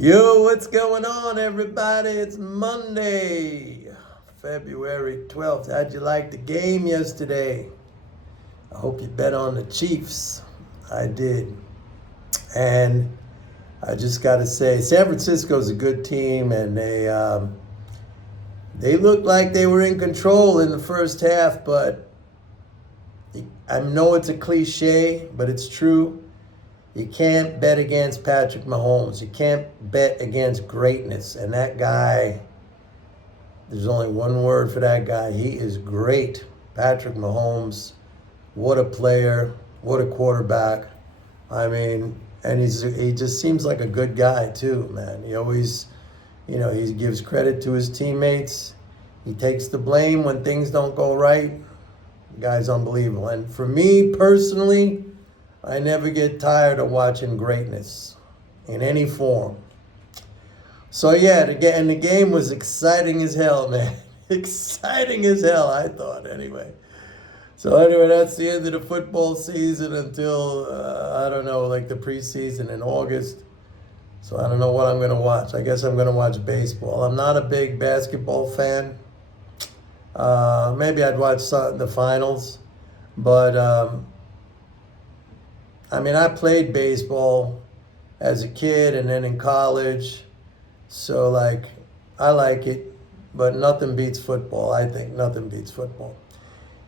Yo, what's going on, everybody? It's Monday, February 12th. How'd you like the game yesterday? I hope you bet on the Chiefs. I did. And I just got to say, San Francisco's a good team, and they looked like they were in control in the first half, but I know it's a cliche, but it's true. You can't bet against Patrick Mahomes. You can't bet against greatness. And that guy, there's only one word for that guy. He is great. Patrick Mahomes, what a player, what a quarterback. I mean, and he just seems like a good guy too, man. He always, he gives credit to his teammates. He takes the blame when things don't go right. The guy's unbelievable. And for me personally, I never get tired of watching greatness in any form. So yeah, the game was exciting as hell, man. Exciting as hell, I thought, anyway. So anyway, that's the end of the football season until, I don't know, like the preseason in August. So I don't know what I'm going to watch. I guess I'm going to watch baseball. I'm not a big basketball fan. Maybe I'd watch the finals. But, I played baseball as a kid and then in college. So, I like it. But nothing beats football, I think. Nothing beats football.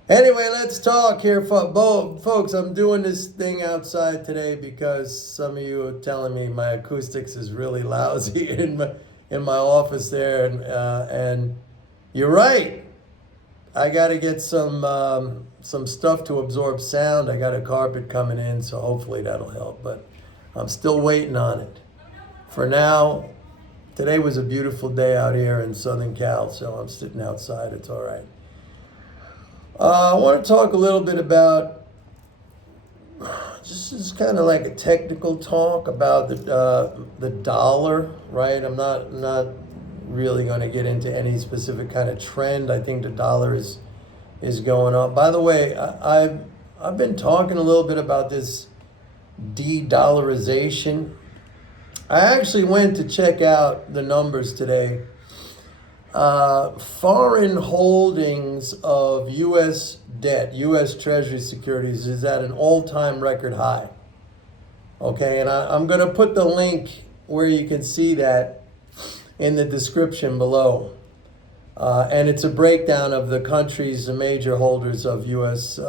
Anyway, let's talk here, folks. I'm doing this thing outside today because some of you are telling me my acoustics is really lousy in my office there, and you're right. I got to get some stuff to absorb sound. I got a carpet coming in, so hopefully that'll help. But I'm still waiting on it. For now, today was a beautiful day out here in Southern Cal, so I'm sitting outside. It's all right. I want to talk a little bit about just kind of like a technical talk about the dollar, right? I'm not really going to get into any specific kind of trend. I think the dollar is going up. By the way, I've been talking a little bit about this de-dollarization. I actually went to check out the numbers today. Foreign holdings of U.S. debt, U.S. Treasury securities, is at an all-time record high. Okay, and I'm going to put the link where you can see that in the description below. And it's a breakdown of the countries, the major holders of U.S.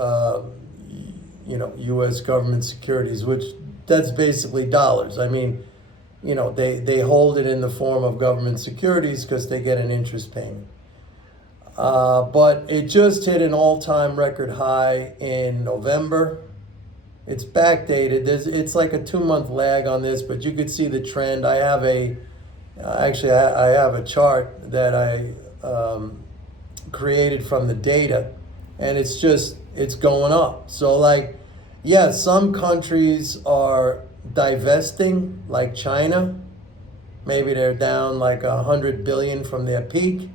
U.S. government securities, which that's basically dollars. They hold it in the form of government securities because they get an interest payment. But it just hit an all-time record high in November. It's backdated. It's like a 2-month lag on this, but you could see the trend. I have I have a chart that I created from the data, and it's going up. So some countries are divesting, like China. Maybe they're down like 100 billion from their peak.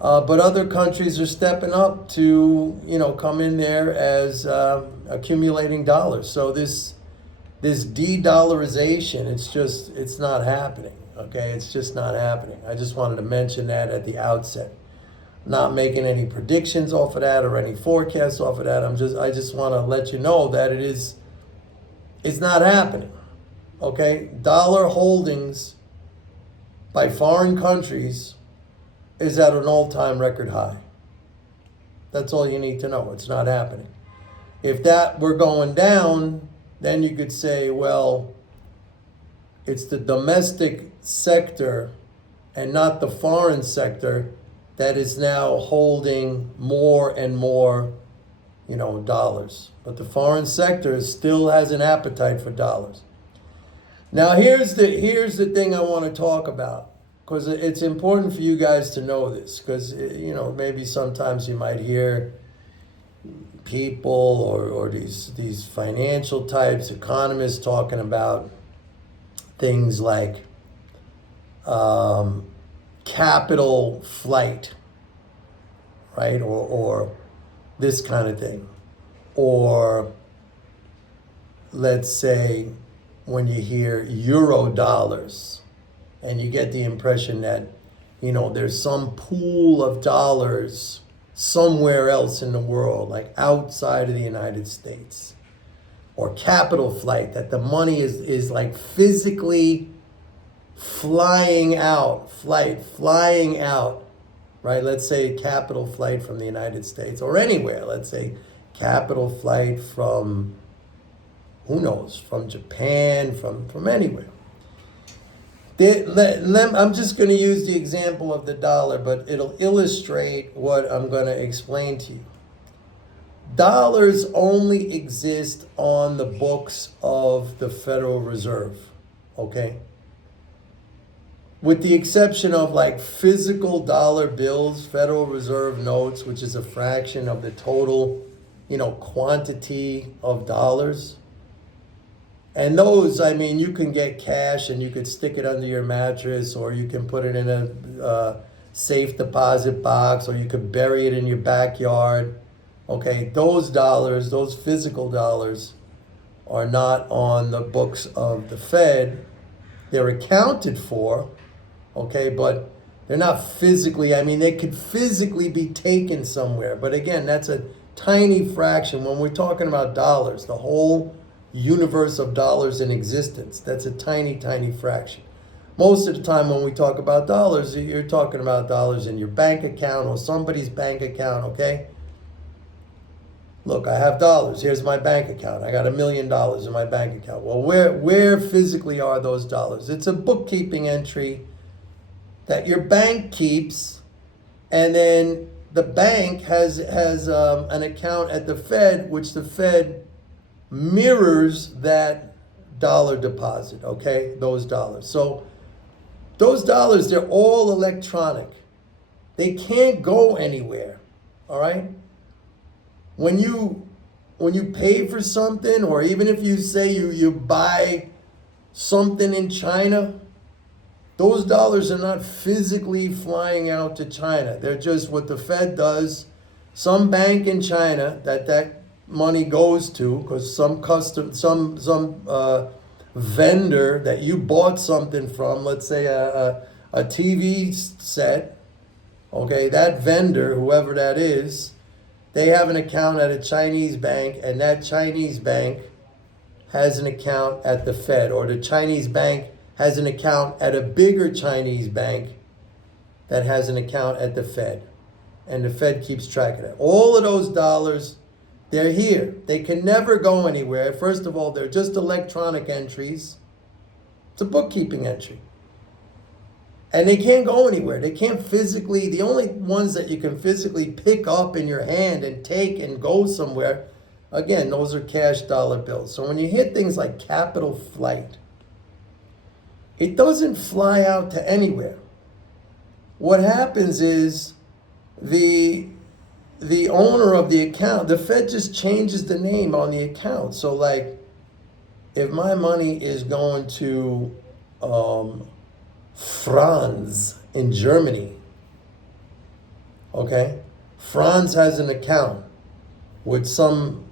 But other countries are stepping up to, come in there as accumulating dollars. So this de-dollarization, it's not happening. Okay, it's just not happening. I just wanted to mention that at the outset. Not making any predictions off of that or any forecasts off of that. I just want to let you know that it's not happening. Okay, dollar holdings by foreign countries is at an all-time record high. That's all you need to know. It's not happening. If that were going down, then you could say, well, it's the domestic sector and not the foreign sector that is now holding more and more, dollars. But the foreign sector still has an appetite for dollars. Now, here's the thing I want to talk about, because it's important for you guys to know this, because, maybe sometimes you might hear people or these financial types, economists talking about things like capital flight, right? Or this kind of thing. Or let's say when you hear euro dollars, and you get the impression that, there's some pool of dollars somewhere else in the world, like outside of the United States. Or capital flight, that the money is like physically flying out, right? Let's say capital flight from the United States or anywhere. Let's say capital flight from, who knows, from Japan, from anywhere. I'm just going to use the example of the dollar, but it'll illustrate what I'm going to explain to you. Dollars only exist on the books of the Federal Reserve, okay? With the exception of like physical dollar bills, Federal Reserve notes, which is a fraction of the total, quantity of dollars. And those, you can get cash and you could stick it under your mattress, or you can put it in a safe deposit box, or you could bury it in your backyard. Okay, those dollars, those physical dollars, are not on the books of the Fed. They're accounted for, okay, but they're not physically, they could physically be taken somewhere. But again, that's a tiny fraction. When we're talking about dollars, the whole universe of dollars in existence, that's a tiny, tiny fraction. Most of the time when we talk about dollars, you're talking about dollars in your bank account or somebody's bank account, okay? Look, I have dollars. Here's my bank account. I got $1 million in my bank account. Well, where physically are those dollars? It's a bookkeeping entry that your bank keeps, and then the bank has an account at the Fed, which the Fed mirrors that dollar deposit, okay? Those dollars. So those dollars, they're all electronic. They can't go anywhere, all right? When you pay for something, or even if you say you buy something in China, those dollars are not physically flying out to China. They're just what the Fed does. Some bank in China that money goes to, because some vendor that you bought something from, let's say a TV set, okay, that vendor, whoever that is, they have an account at a Chinese bank, and that Chinese bank has an account at the Fed, or the Chinese bank has an account at a bigger Chinese bank that has an account at the Fed. And the Fed keeps track of that. All of those dollars, they're here. They can never go anywhere. First of all, they're just electronic entries. It's a bookkeeping entry. And they can't go anywhere. They can't physically, the only ones that you can physically pick up in your hand and take and go somewhere, again, those are cash dollar bills. So when you hit things like capital flight, it doesn't fly out to anywhere. What happens is the owner of the account, the Fed just changes the name on the account. So like, if my money is going to Franz in Germany, okay? Franz has an account with some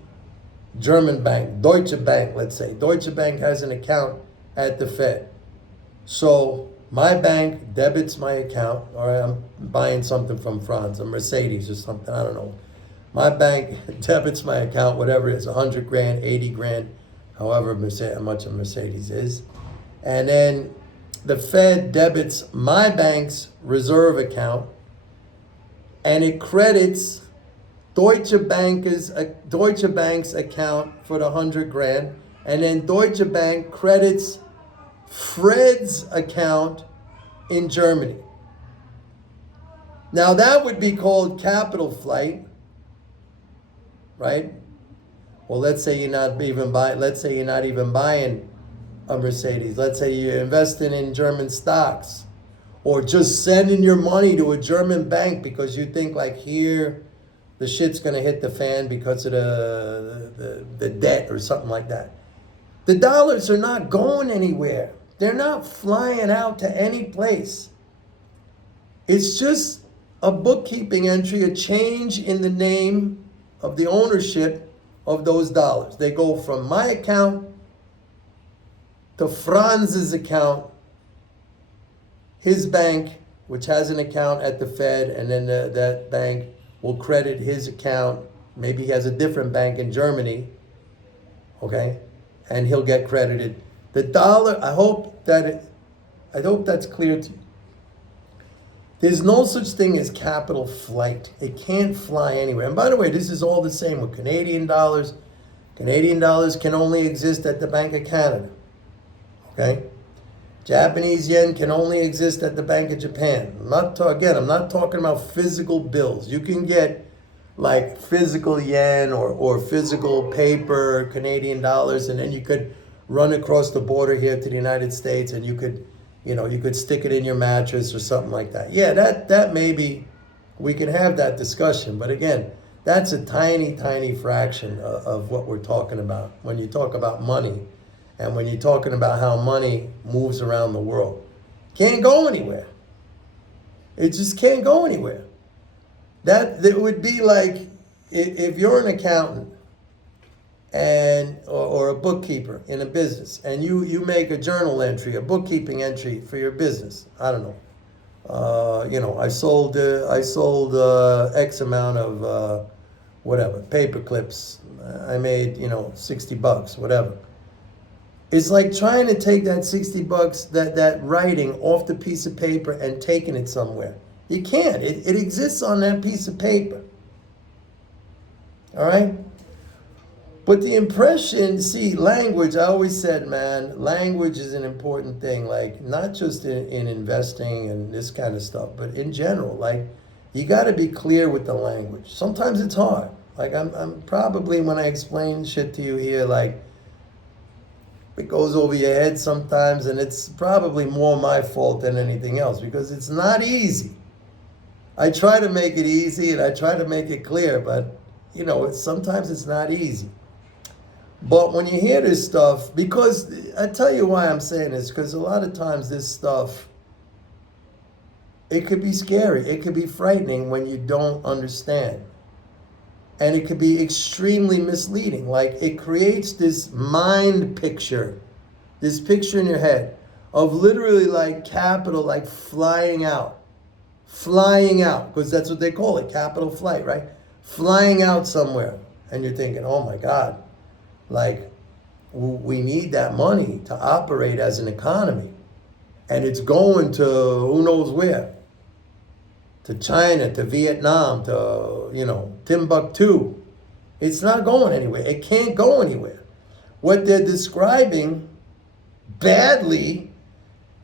German bank, Deutsche Bank, let's say. Deutsche Bank has an account at the Fed. So my bank debits my account, or I'm buying something from Franz, a Mercedes or something, I don't know. My bank debits my account, whatever it is, 100 grand, 80 grand, however much a Mercedes is. And then the Fed debits my bank's reserve account, and it credits Deutsche Bank's account for the 100 grand, and then Deutsche Bank credits Fred's account in Germany. Now that would be called capital flight, right? Well, let's say you're not even buying a Mercedes. Let's say you're investing in German stocks, or just sending your money to a German bank because you think like here the shit's gonna hit the fan because of the debt or something like that. The dollars are not going anywhere. They're not flying out to any place. It's just a bookkeeping entry, a change in the name of the ownership of those dollars. They go from my account to Franz's account his bank, which has an account at the Fed, and then that bank will credit his account. Maybe he has a different bank in Germany, okay, and he'll get credited. The dollar, I hope that's clear to you. There's no such thing as capital flight. It can't fly anywhere. And by the way, this is all the same with Canadian dollars. Canadian dollars can only exist at the Bank of Canada, okay? Japanese yen can only exist at the Bank of Japan. I'm not talking about physical bills. You can get like physical yen or physical paper, Canadian dollars, and then you could run across the border here to the United States, and you could stick it in your mattress or something like that. Yeah, that maybe we can have that discussion. But again, that's a tiny, tiny fraction of what we're talking about when you talk about money and when you're talking about how money moves around the world. Can't go anywhere. It just can't go anywhere. That would be like if you're an accountant or a bookkeeper in a business, and you make a journal entry, a bookkeeping entry for your business. I don't know. I sold X amount of whatever paper clips. I made $60, whatever. It's like trying to take that $60, that writing off the piece of paper and taking it somewhere. You can't. It exists on that piece of paper. All right? But the impression, see, language, I always said, man, language is an important thing. Like, not just in investing and this kind of stuff, but in general. Like, you got to be clear with the language. Sometimes it's hard. Like, I'm probably, when I explain shit to you here, like, it goes over your head sometimes, and it's probably more my fault than anything else, because it's not easy. I try to make it easy, and I try to make it clear, but, sometimes it's not easy. But when you hear this stuff, because I tell you why I'm saying this, because a lot of times this stuff, it could be scary. It could be frightening when you don't understand. And it could be extremely misleading. Like, it creates this mind picture, this picture in your head of literally like capital, like flying out, because that's what they call it, capital flight, right? Flying out somewhere. And you're thinking, oh my God, like, we need that money to operate as an economy. And it's going to who knows where. To China, to Vietnam, to, Timbuktu. It's not going anywhere. It can't go anywhere. What they're describing badly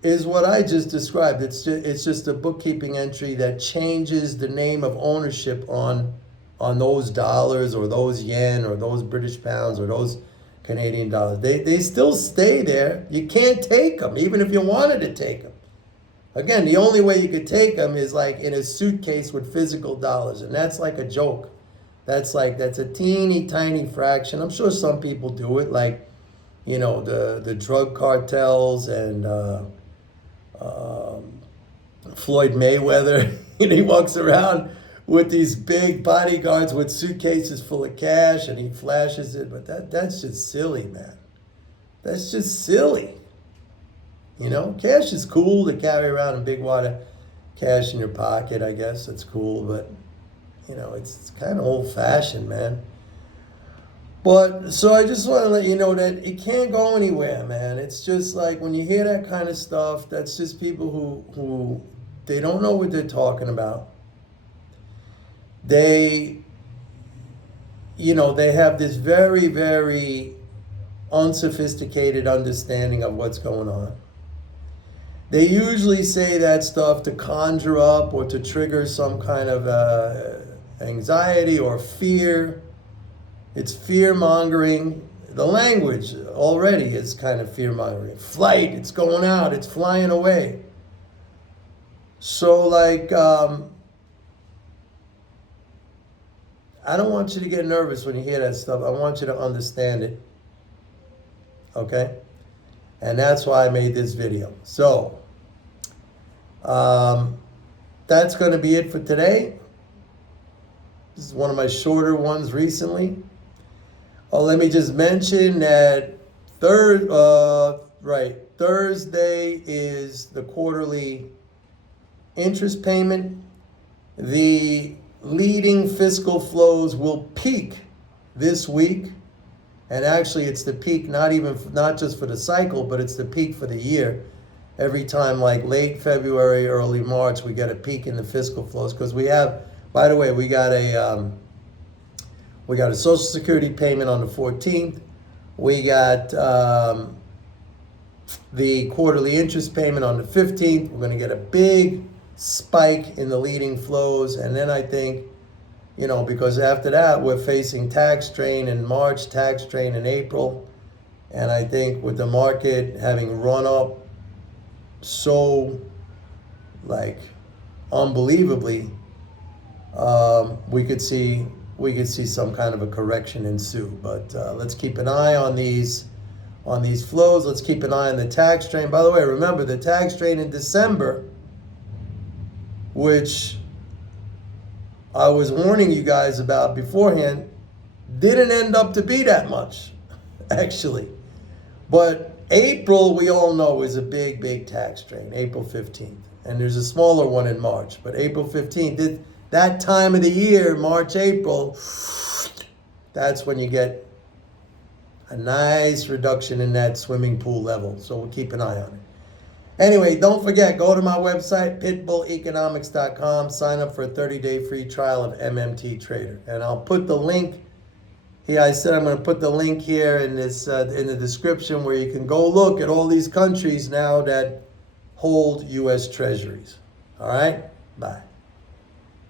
is what I just described. It's just a bookkeeping entry that changes the name of ownership on those dollars or those yen or those British pounds or those Canadian dollars. They still stay there. You can't take them, even if you wanted to take them. Again, the only way you could take them is like in a suitcase with physical dollars, and that's like a joke. That's a teeny tiny fraction. I'm sure some people do it, like, the drug cartels and Floyd Mayweather. He walks around with these big bodyguards with suitcases full of cash, and he flashes it. But that's just silly, man. That's just silly. Cash is cool to carry around in big wad of cash in your pocket, I guess. It's cool, but, it's kind of old-fashioned, man. But, so I just want to let you know that it can't go anywhere, man. It's just like when you hear that kind of stuff, that's just people who they don't know what they're talking about. They have this very, very unsophisticated understanding of what's going on. They usually say that stuff to conjure up or to trigger some kind of anxiety or fear. It's fear-mongering. The language already is kind of fear-mongering. Flight, it's going out, it's flying away. So, like, I don't want you to get nervous when you hear that stuff. I want you to understand it. Okay? And that's why I made this video. So, that's going to be it for today. This is one of my shorter ones recently. Oh, let me just mention that Thursday is the quarterly interest payment, the leading fiscal flows will peak this week. And actually, it's the peak not just for the cycle, but it's the peak for the year. Every time, like late February, early March, we get a peak in the fiscal flows because we have. By the way, we got a Social Security payment on the 14th. We got the quarterly interest payment on the 15th. We're going to get a big spike in the leading flows, and then I think, because after that we're facing tax strain in March, tax strain in April, and I think with the market having run up so unbelievably, we could see some kind of a correction ensue. But let's keep an eye on these flows. Let's keep an eye on the tax strain. By the way, remember the tax strain in December, which I was warning you guys about beforehand, didn't end up to be that much, actually. But April, we all know, is a big, big tax strain, April 15th. And there's a smaller one in March. But April 15th, that time of the year, March, April, that's when you get a nice reduction in that swimming pool level. So we'll keep an eye on it. Anyway, don't forget, go to my website, pitbulleconomics.com, sign up for a 30-day free trial of MMT Trader. And I'll put the link here. I said I'm going to put the link here in the description where you can go look at all these countries now that hold U.S. Treasuries. All right? Bye.